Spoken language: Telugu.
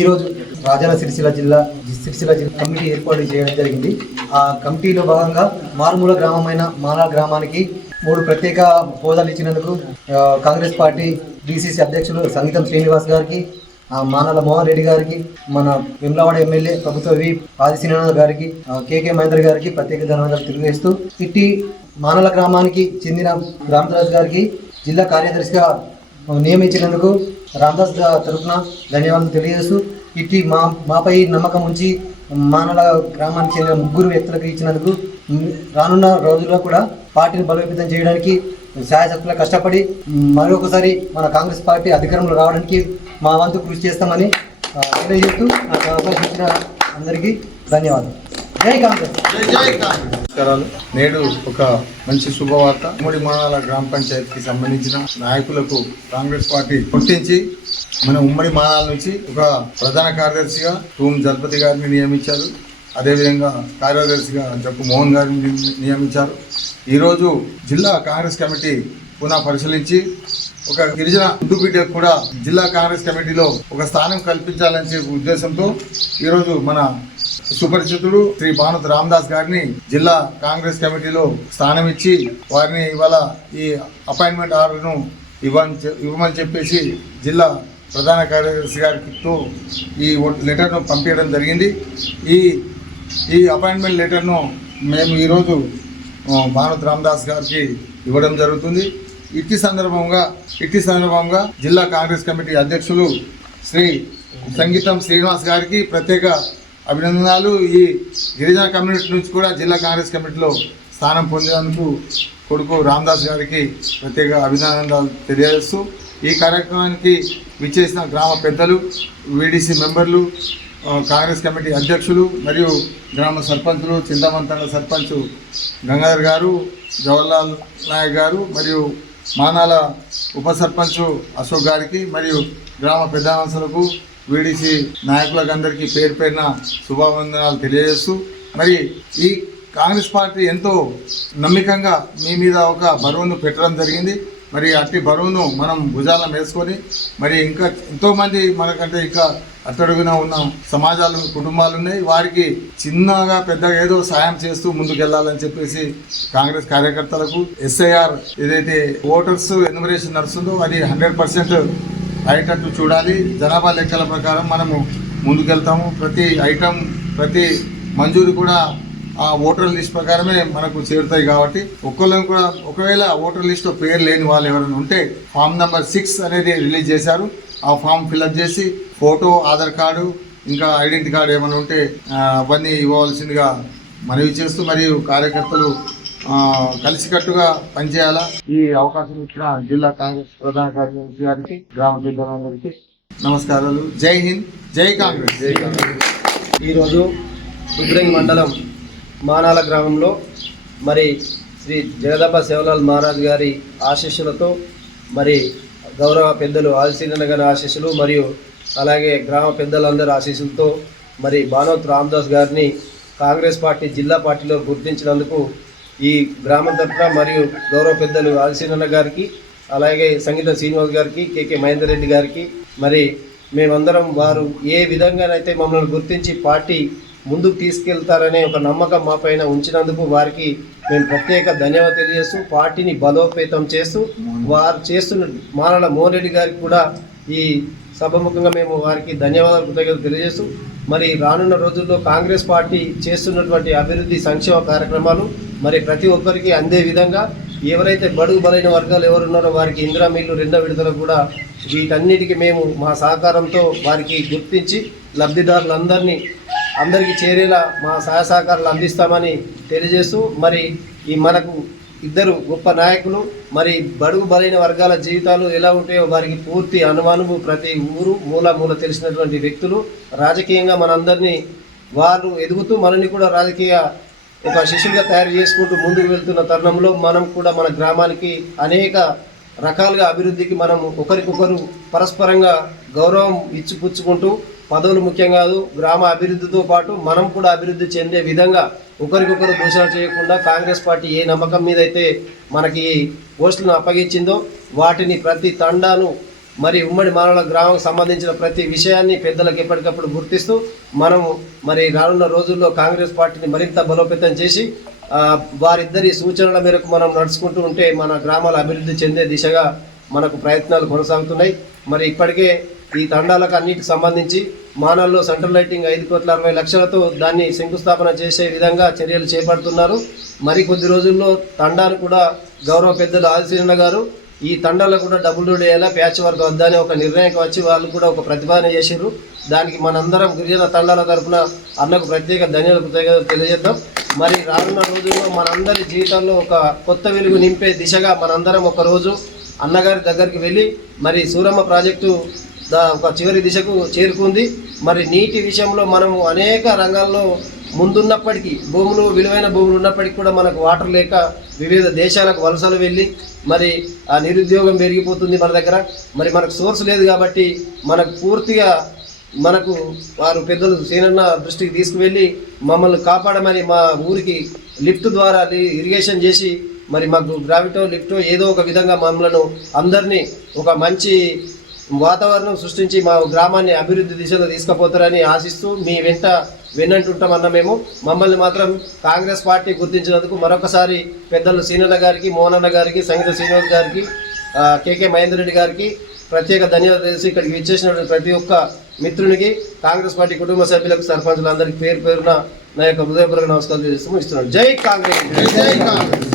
ఈరోజు రాజన్న సిరిసిల్ల జిల్లా కమిటీ ఏర్పాటు చేయడం జరిగింది. ఆ కమిటీలో భాగంగా మారుమూల గ్రామమైన మానాల గ్రామానికి 3 ప్రత్యేక హోదాలు ఇచ్చినందుకు కాంగ్రెస్ పార్టీ డిసిసి అధ్యక్షులు సంగీతం శ్రీనివాస్ గారికి, మానాల మోహన్ రెడ్డి గారికి, మన వెమ్లవాడ ఎమ్మెల్యే ప్రభుత్వ ఆదిశీనాథ్ గారికి, కేకే మహేందర్ గారికి ప్రత్యేక ధన్యవాదాలు తెలియజేస్తూ ఇట్టి మానాల గ్రామానికి చెందిన రామదాస్ గారికి జిల్లా కార్యదర్శిగా నియమించినందుకు రామదాస్ తరఫున ధన్యవాదాలు తెలియజేస్తూ ఇట్టి మాపై నమ్మకం ఉంచి మానాల గ్రామానికి చెందిన 3 వ్యక్తులకు ఇచ్చినందుకు రానున్న రోజుల్లో కూడా పార్టీని బలోపేతం చేయడానికి శాయశక్తులా కష్టపడి మరొకసారి మన కాంగ్రెస్ పార్టీ అధికారంలో రావడానికి మా వంతు కృషి చేస్తామని తెలియజేస్తూ నాకు అవకాశం ఇచ్చిన అందరికీ ధన్యవాదాలు. జై కాంగ్రెస్. నమస్కారాలు. నేడు ఒక మంచి శుభవార్త. ఉమ్మడి మానాల గ్రామ పంచాయతీకి సంబంధించిన నాయకులకు కాంగ్రెస్ పార్టీ గుర్తించి మన ఉమ్మడి మానాల నుంచి ఒక ప్రధాన కార్యదర్శిగా తూమ్ జలపతి గారిని నియమించారు. అదేవిధంగా కార్యదర్శిగా జప్పు మోహన్ గారిని నియమించారు. ఈరోజు జిల్లా కాంగ్రెస్ కమిటీ పునః పరిశీలించి ఒక గిరిజన ముందు బిడ్డకు కూడా జిల్లా కాంగ్రెస్ కమిటీలో ఒక స్థానం కల్పించాలనే ఉద్దేశంతో ఈరోజు మన సుపరిచితుడు శ్రీ భానుత్ రామదాస్ గారిని జిల్లా కాంగ్రెస్ కమిటీలో స్థానం ఇచ్చి వారిని ఇవాళ ఈ అపాయింట్మెంట్ ఆర్డర్ను ఇవ్వమని చెప్పేసి జిల్లా ప్రధాన కార్యదర్శి గారితో ఈ లెటర్ను పంపించడం జరిగింది. ఈ అపాయింట్మెంట్ లెటర్ను మేము ఈరోజు భానుత్ రామదాస్ గారికి ఇవ్వడం జరుగుతుంది. ఇట్టి సందర్భంగా జిల్లా కాంగ్రెస్ కమిటీ అధ్యక్షులు శ్రీ సంగీతం శ్రీనివాస్ గారికి ప్రత్యేక అభినందనలు. ఈ గిరిజన కమ్యూనిటీ నుంచి కూడా జిల్లా కాంగ్రెస్ కమిటీలో స్థానం పొందినందుకు కొడుకు రామదాస్ గారికి ప్రత్యేక అభినందనలు తెలియజేస్తూ ఈ కార్యక్రమానికి విచ్చేసిన గ్రామ పెద్దలు, వీడీసీ మెంబర్లు, కాంగ్రెస్ కమిటీ అధ్యక్షులు మరియు గ్రామ సర్పంచులు, చింతమంతండ సర్పంచ్ గంగాధర్ గారు, జవహర్లాల్ నాయక్ గారు మరియు మానాల ఉప సర్పంచ్ అశోక్ గారికి మరియు గ్రామ పెద్దమనుషులకు, వీడీసీ నాయకులకు అందరికీ పేరు పేరున శుభావందనాలు తెలియజేస్తూ మరి ఈ కాంగ్రెస్ పార్టీ ఎంతో నమ్మకంగా మీ మీద ఒక బరువును పెట్టడం జరిగింది. మరి అట్టి బరువును మనం భుజాల వేసుకొని మరి ఇంకా ఎంతోమంది మనకంటే ఇంకా అట్టడుగున ఉన్న సమాజాలు, కుటుంబాలు ఉన్నాయి. వారికి చిన్నగా పెద్దగా ఏదో సాయం చేస్తూ ముందుకెళ్లాలని చెప్పేసి కాంగ్రెస్ కార్యకర్తలకు ఎస్ఐఆర్ ఏదైతే ఓటర్స్ ఎన్యుమరేషన్ నడుస్తుందో అది 100% అయ్యేటట్టు చూడాలి. జనాభా లెక్కల ప్రకారం మనము ముందుకెళ్తాము. ప్రతి ఐటమ్, ప్రతి మంజూరు కూడా ఆ ఓటర్ లిస్ట్ ప్రకారమే మనకు చేరుతాయి. కాబట్టి ఒక్కళ్ళని కూడా ఒకవేళ ఓటర్ లిస్ట్లో పేరు లేని వాళ్ళు ఎవరైనా ఉంటే ఫామ్ నెంబర్ 6 అనేది రిలీజ్ చేశారు. ఆ ఫామ్ ఫిల్అప్ చేసి ఫోటో, ఆధార్ కార్డు, ఇంకా ఐడెంటిటీ కార్డు ఏమైనా ఉంటే అవన్నీ ఇవ్వవలసిందిగా మనవి చేస్తూ మరియు కార్యకర్తలు కలిసికట్టుగా పనిచేయాలా. ఈ అవకాశం ఇచ్చిన జిల్లా కాంగ్రెస్ ప్రధాన కార్యదర్శి గారికి, గ్రామ పెద్దలందరికీ నమస్కారాలు. జై హింద్, జై కాంగ్రెస్. జై కాంగ్రెస్. ఈరోజు రుద్రంగి మండలం మానాల గ్రామంలో మరి శ్రీ జగదాంబ సేవలాల్ మహారాజ్ గారి ఆశీస్సులతో మరి గౌరవ పెద్దలు ఆదిశీలన్న గారి ఆశీస్సులు మరియు అలాగే గ్రామ పెద్దలందరి ఆశీస్సులతో మరి భానుత్ రామదాస్ గారిని కాంగ్రెస్ పార్టీ జిల్లా పార్టీలో గుర్తించినందుకు ఈ గ్రామం తరఫున మరియు గౌరవ పెద్దలు ఆదిశీలన్న గారికి, అలాగే సంగీత శ్రీనివాస్ గారికి, కేకే మహేందర్ రెడ్డి గారికి మరి మేమందరం వారు ఏ విధంగానైతే మమ్మల్ని గుర్తించి పార్టీ ముందుకు తీసుకెళ్తారనే ఒక నమ్మకం మా పైన ఉంచినందుకు వారికి మేము ప్రత్యేక ధన్యవాదాలు తెలియజేస్తూ పార్టీని బలోపేతం చేస్తూ వారు చేస్తున్న మానాల మోహన్ రెడ్డి గారికి కూడా ఈ సభముఖంగా మేము వారికి ధన్యవాదాలు, కృతజ్ఞతలు తెలియజేస్తూ మరి రానున్న రోజుల్లో కాంగ్రెస్ పార్టీ చేస్తున్నటువంటి అభివృద్ధి సంక్షేమ కార్యక్రమాలు మరి ప్రతి ఒక్కరికి అందే విధంగా ఎవరైతే బడుగు బలైన వర్గాలు ఎవరున్నారో వారికి ఇందిరా మిల్లు 2వ విడతలు కూడా వీటన్నిటికీ మేము మా సహకారంతో వారికి గుర్తించి అందరికీ చేరేలా మా సహాయ సహకారాలు అందిస్తామని తెలియజేస్తూ మరి ఈ మనకు ఇద్దరు గొప్ప నాయకులు మరి బడుగు బలైన వర్గాల జీవితాలు ఎలా ఉంటాయో వారికి పూర్తి అనుమానము, ప్రతి ఊరు మూల తెలిసినటువంటి వ్యక్తులు. రాజకీయంగా మనందరినీ వారు ఎదుగుతూ మనల్ని కూడా రాజకీయ ఒక శిష్యులుగా తయారు చేసుకుంటూ ముందుకు వెళ్తున్న తరుణంలో మనం కూడా మన గ్రామానికి అనేక రకాలుగా అభివృద్ధికి మనం ఒకరికొకరు పరస్పరంగా గౌరవం ఇచ్చిపుచ్చుకుంటూ పదవులు ముఖ్యం కాదు, గ్రామ అభివృద్ధితో పాటు మనం కూడా అభివృద్ధి చెందే విధంగా ఒకరికొకరు దూషణ చేయకుండా కాంగ్రెస్ పార్టీ ఏ నమ్మకం మీద అయితే మనకి పోస్టులను అప్పగించిందో వాటిని ప్రతి తండాను మరి ఉమ్మడి మానవుల గ్రామం సంబంధించిన ప్రతి విషయాన్ని పెద్దలకు ఎప్పటికప్పుడు గుర్తిస్తూ మనము మరి రానున్న రోజుల్లో కాంగ్రెస్ పార్టీని మరింత బలోపేతం చేసి వారిద్దరి సూచనల మేరకు మనం నడుచుకుంటూ ఉంటే మన గ్రామాల అభివృద్ధి చెందే దిశగా మనకు ప్రయత్నాలు కొనసాగుతున్నాయి. మరి ఇప్పటికే ఈ తండాలకు అన్నిటికి సంబంధించి మానల్లో సెంట్రల్ లైటింగ్ 5,60,00,000తో దాన్ని శంకుస్థాపన చేసే విధంగా చర్యలు చేపడుతున్నారు. మరి కొద్ది రోజుల్లో తండాను కూడా గౌరవ పెద్దలు ఆదిశీలన్న గారు ఈ తండాలకు కూడా డబుల్ రోడ్ వేయాలా, ప్యాచ్ వర్క్ వద్దా అని ఒక నిర్ణయం వచ్చి వాళ్ళు కూడా ఒక ప్రతిపాదన చేశారు. దానికి మనందరం గిరిజన తండాల తరఫున అన్నకు ప్రత్యేక ధన్యవాదాలు తెలియజేద్దాం. మరి రానున్న రోజుల్లో మనందరి జీవితంలో ఒక కొత్త వెలుగు నింపే దిశగా మనందరం ఒకరోజు అన్నగారి దగ్గరికి వెళ్ళి మరి సూరమ్మ ప్రాజెక్టు ఒక చివరి దిశకు చేరుకుంది. మరి నీటి విషయంలో మనము అనేక రంగాల్లో ముందున్నప్పటికీ విలువైన భూములు ఉన్నప్పటికీ కూడా మనకు వాటర్ లేక వివిధ దేశాలకు వలసలు వెళ్ళి మరి ఆ నిరుద్యోగం పెరిగిపోతుంది మన దగ్గర. మరి మనకు సోర్స్ లేదు కాబట్టి మనకు పూర్తిగా మనకు వారు పెద్దలు సీనన్న దృష్టికి తీసుకువెళ్ళి మమ్మల్ని కాపాడమని మా ఊరికి లిఫ్ట్ ద్వారా ఇరిగేషన్ చేసి మరి మాకు గ్రావిటో లిఫ్టో ఏదో ఒక విధంగా మమ్మల్ని అందరినీ ఒక మంచి వాతావరణం సృష్టించి మా గ్రామాన్ని అభివృద్ధి దిశలో తీసుకుపోతారని ఆశిస్తూ మీ వెంట వెన్నంటుంటామన్న మేము మమ్మల్ని మాత్రం కాంగ్రెస్ పార్టీ గుర్తించినందుకు మరొకసారి పెద్దలు సీనన్న గారికి, మోహనన్న గారికి, సంగీత శ్రీనివాస్ గారికి, కేకే మహేందర్ రెడ్డి గారికి ప్రత్యేక ధన్యవాదాలు తెలిసి ఇక్కడికి విచ్చేసిన ప్రతి ఒక్క మిత్రునికి, కాంగ్రెస్ పార్టీ కుటుంబ సభ్యులకు, సర్పంచులందరికీ పేరు పేరున నా యొక్క హృదయపూర్వక నమస్కారాలు తెలియజేస్తూ ఇస్తున్నాను. జై కాంగ్రెస్.